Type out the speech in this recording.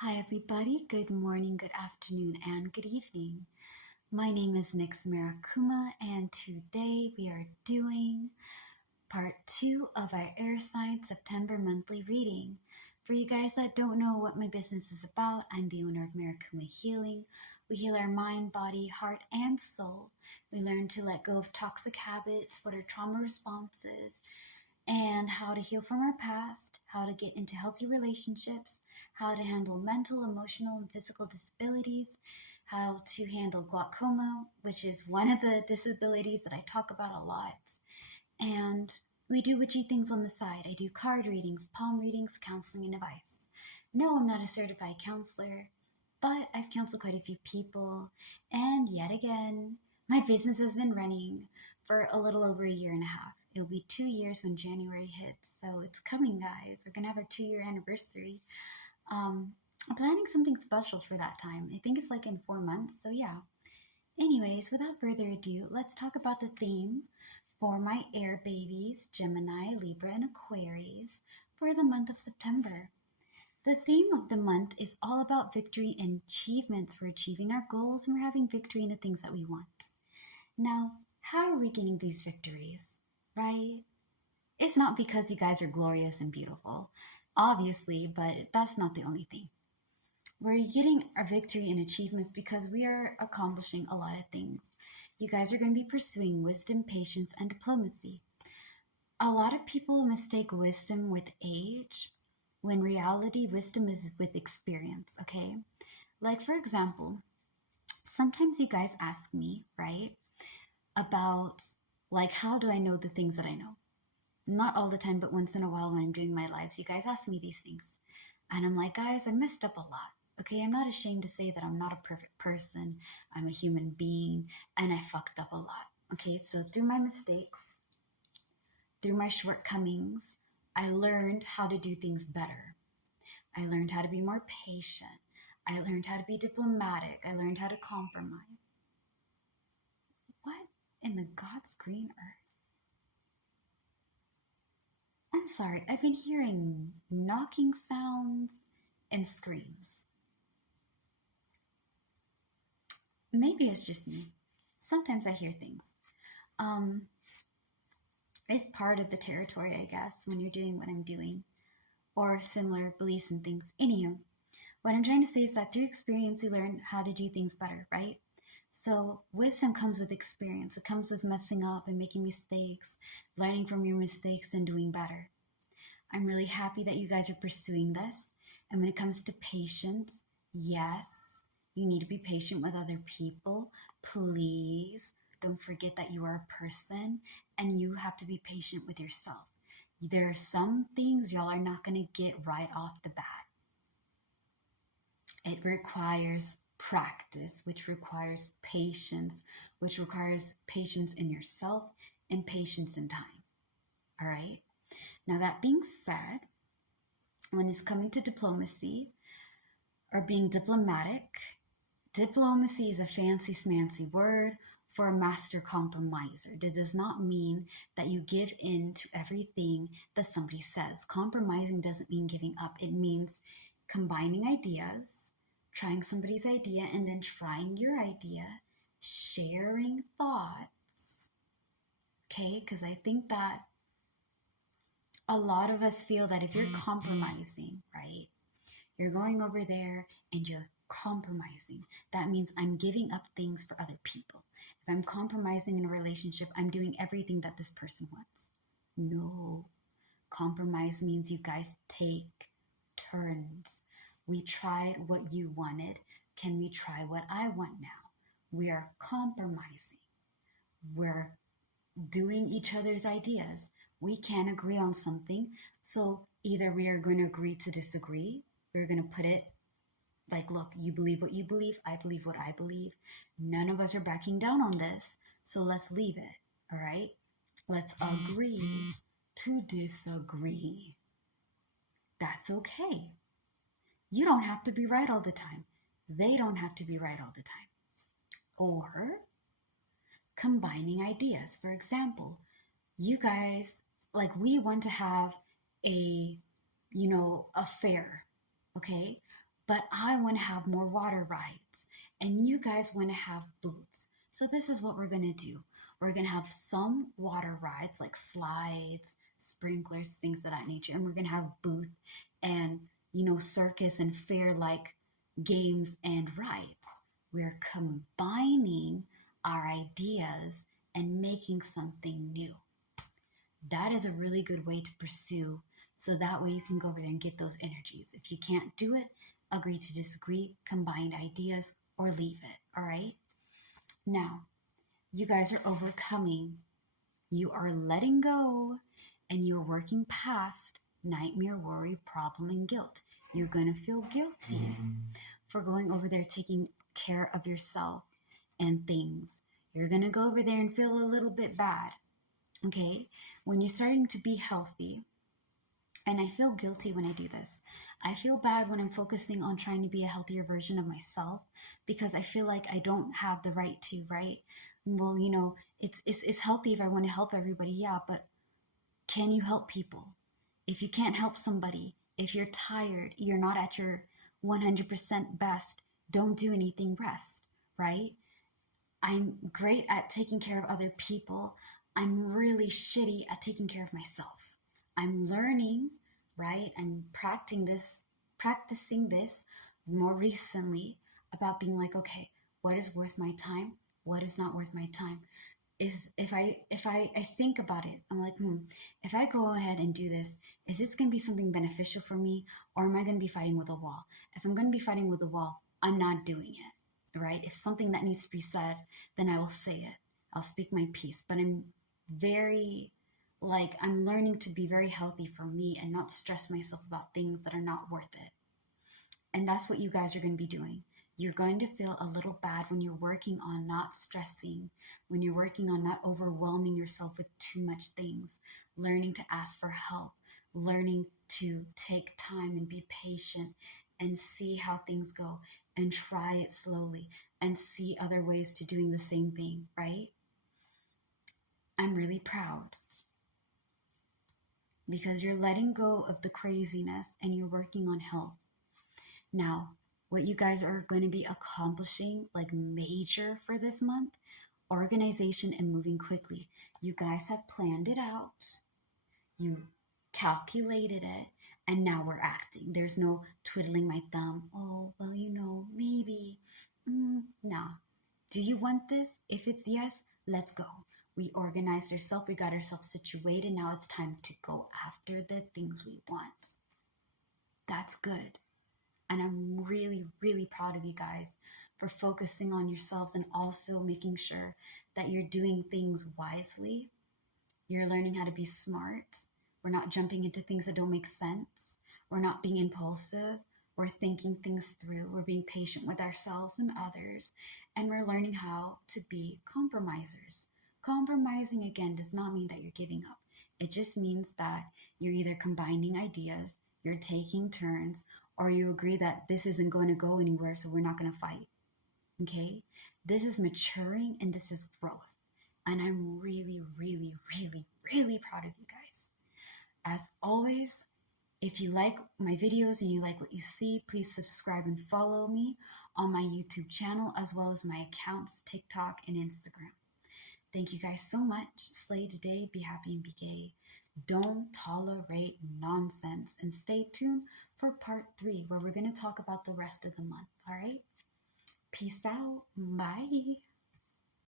Hi, everybody. Good morning, good afternoon, and good evening. My name is Nix Mirakuma, and today we are doing part 2 of our Air Signs September monthly reading. For you guys that don't know what my business is about, I'm the owner of Mirakuma Healing. We heal our mind, body, heart, and soul. We learn to let go of toxic habits, what are trauma responses, and how to heal from our past, how to get into healthy relationships, how to handle mental, emotional, and physical disabilities, how to handle glaucoma, which is one of the disabilities that I talk about a lot. And we do witchy things on the side. I do card readings, palm readings, counseling, and advice. No, I'm not a certified counselor, but I've counseled quite a few people. And yet again, my business has been running for a little over a year and a half. It'll be 2 years when January hits. So it's coming, guys. We're going to have our 2 year anniversary. I'm planning something special for that time. I think it's like in 4 months. So yeah. Anyways, without further ado, let's talk about the theme for my air babies, Gemini, Libra, and Aquarius for the month of September. The theme of the month is all about victory and achievements. We're achieving our goals and we're having victory in the things that we want. Now, how are we getting these victories, right? It's not because you guys are glorious and beautiful, obviously, but that's not the only thing. We're getting our victory and achievements because we are accomplishing a lot of things. You guys are going to be pursuing wisdom, patience, and diplomacy. A lot of people mistake wisdom with age, when reality, wisdom is with experience, okay? Like, for example, sometimes you guys ask me, right, about like, how do I know the things that I know? Not all the time, but once in a while when I'm doing my lives, you guys ask me these things. And I'm like, guys, I messed up a lot. Okay, I'm not ashamed to say that I'm not a perfect person. I'm a human being and I fucked up a lot. Okay, so through my mistakes, through my shortcomings, I learned how to do things better. I learned how to be more patient. I learned how to be diplomatic. I learned how to compromise. What in the God's green earth? I'm sorry, I've been hearing knocking sounds and screams. Maybe it's just me. Sometimes I hear things. Um, it's part of the territory, I guess, when you're doing what I'm doing, or similar beliefs and things. Anywho, what I'm trying to say is that through experience, you learn how to do things better, right? So wisdom comes with experience. It comes with messing up and making mistakes, learning from your mistakes and doing better. I'm really happy that you guys are pursuing this. And when it comes to patience, yes, you need to be patient with other people. Please don't forget that you are a person and you have to be patient with yourself. There are some things y'all are not going to get right off the bat. It requires practice, which requires patience, which requires patience in yourself and patience in time. All right. Now, that being said, when it's coming to diplomacy or being diplomatic, diplomacy is a fancy smancy word for a master compromiser. It does not mean that you give in to everything that somebody says. Compromising doesn't mean giving up. It means combining ideas, trying somebody's idea, and then trying your idea, sharing thoughts. Okay? Because I think that a lot of us feel that if you're compromising, right, you're going over there and you're compromising. That means I'm giving up things for other people. If I'm compromising in a relationship, I'm doing everything that this person wants. No. Compromise means you guys take turns. We tried what you wanted. Can we try what I want now? We are compromising. We're doing each other's ideas. We can't agree on something. So either we are going to agree to disagree. We're going to put it like, look, you believe what you believe. I believe what I believe. None of us are backing down on this. So let's leave it. All right. Let's agree to disagree. That's okay. You don't have to be right all the time. They don't have to be right all the time. Or combining ideas. For example, you guys, like, we want to have a fair, okay? but I want to have more water rides, and you guys want to have booths. So this is what we're going to do. We're going to have some water rides like slides, sprinklers, things of that nature, and we're going to have booth and, circus and fair like games and rides. We're combining our ideas and making something new. That is a really good way to pursue, so that way you can go over there and get those energies. If you can't do it, agree to disagree, combine ideas, or leave it. All right? Now, you guys are overcoming. You are letting go, and you're working past nightmare, worry, problem, and guilt. You're going to feel guilty for going over there taking care of yourself and things. You're going to go over there and feel a little bit bad. Okay? When you're starting to be healthy, and I feel guilty when I do this. I feel bad when I'm focusing on trying to be a healthier version of myself, because I feel like I don't have the right to, right? Well, it's healthy if I want to help everybody, yeah, but can you help people? If you can't help somebody, if you're tired, you're not at your 100% best, don't do anything, rest, right? I'm great at taking care of other people. I'm really shitty at taking care of myself. I'm learning, right? I'm practicing this more recently about being like, okay, what is worth my time? What is not worth my time? Is if I think about it, I'm like, if I go ahead and do this, is this going to be something beneficial for me, or am I going to be fighting with a wall? If I'm going to be fighting with a wall, I'm not doing it, right? If something that needs to be said, then I will say it. I'll speak my piece. But I'm learning to be very healthy for me and not stress myself about things that are not worth it. And that's what you guys are going to be doing. You're going to feel a little bad when you're working on not stressing, when you're working on not overwhelming yourself with too much things, learning to ask for help, learning to take time and be patient and see how things go and try it slowly and see other ways to doing the same thing, right? I'm really proud, because you're letting go of the craziness and you're working on health. Now, what you guys are going to be accomplishing, like major for this month, organization and moving quickly. You guys have planned it out. You calculated it, and now we're acting. There's no twiddling my thumb. Oh, well, maybe. No. Do you want this? If it's yes, let's go. We organized ourselves. We got ourselves situated. Now it's time to go after the things we want. That's good. And I'm really, really proud of you guys for focusing on yourselves and also making sure that you're doing things wisely. You're learning how to be smart. We're not jumping into things that don't make sense. We're not being impulsive. We're thinking things through. We're being patient with ourselves and others. And we're learning how to be compromisers. Compromising, again, does not mean that you're giving up. It just means that you're either combining ideas, you're taking turns, or you agree that this isn't going to go anywhere, so we're not going to fight. Okay? This is maturing and this is growth. And I'm really, really, really, really proud of you guys. As always, if you like my videos and you like what you see, please subscribe and follow me on my YouTube channel, as well as my accounts, TikTok and Instagram. Thank you guys so much. Slay today, be happy and be gay. Don't tolerate nonsense, and stay tuned for part 3, where we're going to talk about the rest of the month. All right? Peace out. Bye.